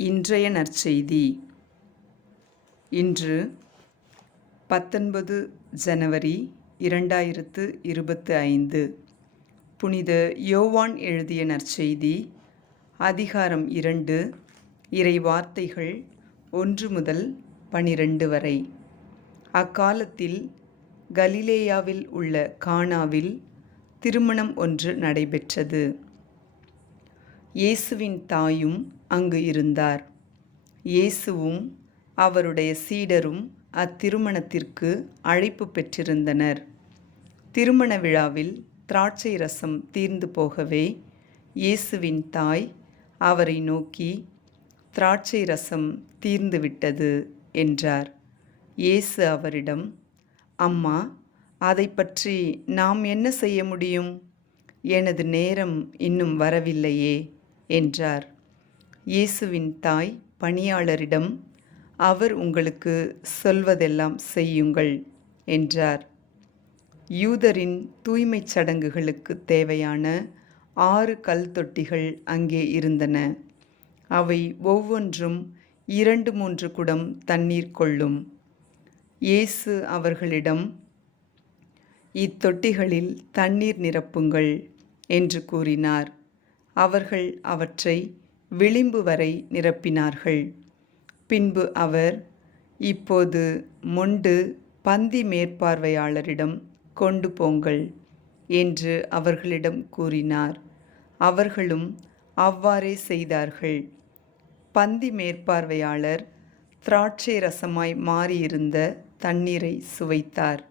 இன்றைய நற்செய்தி. இன்று 19 ஜனவரி 2025. புனித யோவான் எழுதிய நற்செய்தி, அதிகாரம் 2, இறை வார்த்தைகள் 1 முதல் 12 வரை. அக்காலத்தில் கலிலேயாவில் உள்ள கானாவில் திருமணம் ஒன்று நடைபெற்றது. இயேசுவின் தாயும் அங்கு இருந்தார். இயேசுவும் அவருடைய சீடரும் அத்திருமணத்திற்கு அழைப்பு பெற்றிருந்தனர். திருமண விழாவில் திராட்சை ரசம் தீர்ந்து போகவே இயேசுவின் தாய் அவரை நோக்கி, "திராட்சை ரசம் தீர்ந்துவிட்டது" என்றார். இயேசு அவரிடம், "அம்மா, அதை பற்றி நாம் என்ன செய்ய முடியும்? எனது நேரம் இன்னும் வரவில்லையே" என்றார். இயேசுவின் தாய் பணியாளரிடம், "அவர் உங்களுக்கு சொல்வதெல்லாம் செய்யுங்கள்" என்றார். யூதரின் தூய்மைச் சடங்குகளுக்கு தேவையான 6 கல் தொட்டிகள் அங்கே இருந்தன. அவை ஒவ்வொன்றும் 2-3 குடம் தண்ணீர் கொள்ளும். இயேசு அவர்களிடம், "இத்தொட்டிகளில் தண்ணீர் நிரப்புங்கள்" என்று கூறினார். அவர்கள் அவற்றை விளிம்பு வரை நிரப்பினார்கள். பின்பு அவர், "இப்போது மொண்டு பந்தி மேற்பார்வையாளரிடம் கொண்டு போங்கள்" என்று அவர்களிடம் கூறினார். அவர்களும் அவ்வாறே செய்தார்கள். பந்தி மேற்பார்வையாளர் திராட்சை ரசமாய் மாறியிருந்த தண்ணீரை சுவைத்தார்.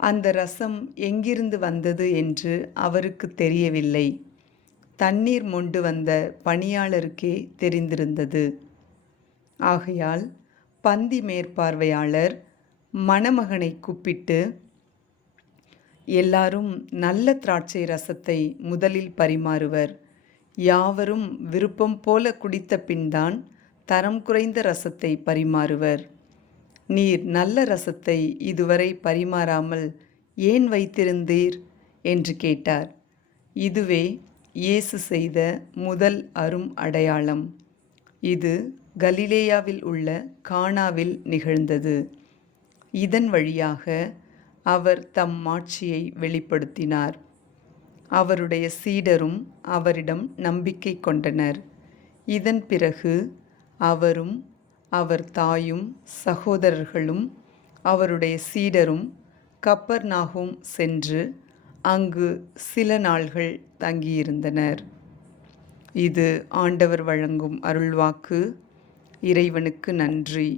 அந்த ரசம் எங்கிருந்து வந்தது என்று அவருக்கு தெரியவில்லை. தண்ணீர் மொண்டு வந்த பணியாளருக்கே தெரிந்திருந்தது. ஆகையால் பந்தி மேற்பார்வையாளர் மணமகனை கூப்பிட்டு, "எல்லாரும் நல்ல திராட்சை ரசத்தை முதலில் பரிமாறுவர். யாவரும் விருப்பம் போல குடித்த பின்தான் தரம் குறைந்த ரசத்தை பரிமாறுவர். நீர் நல்ல ரசத்தை இதுவரை பரிமாறாமல் ஏன் வைத்திருந்தீர்?" என்று கேட்டார். இதுவே இயேசு செய்த முதல் அரும் அடையாளம். இது கலிலேயாவில் உள்ள கானாவில் நிகழ்ந்தது. இதன் வழியாக அவர் தம் மாட்சியை வெளிப்படுத்தினார். அவருடைய சீடரும் அவரிடம் நம்பிக்கை கொண்டனர். இதன் பிறகு அவரும் அவர் தாயும் சகோதரர்களும் அவருடைய சீடரும் கப்பர்நாகும் சென்று அங்கு சில நாள்கள் தங்கியிருந்தனர். இது ஆண்டவர் வழங்கும் அருள்வாக்கு. இறைவனுக்கு நன்றி.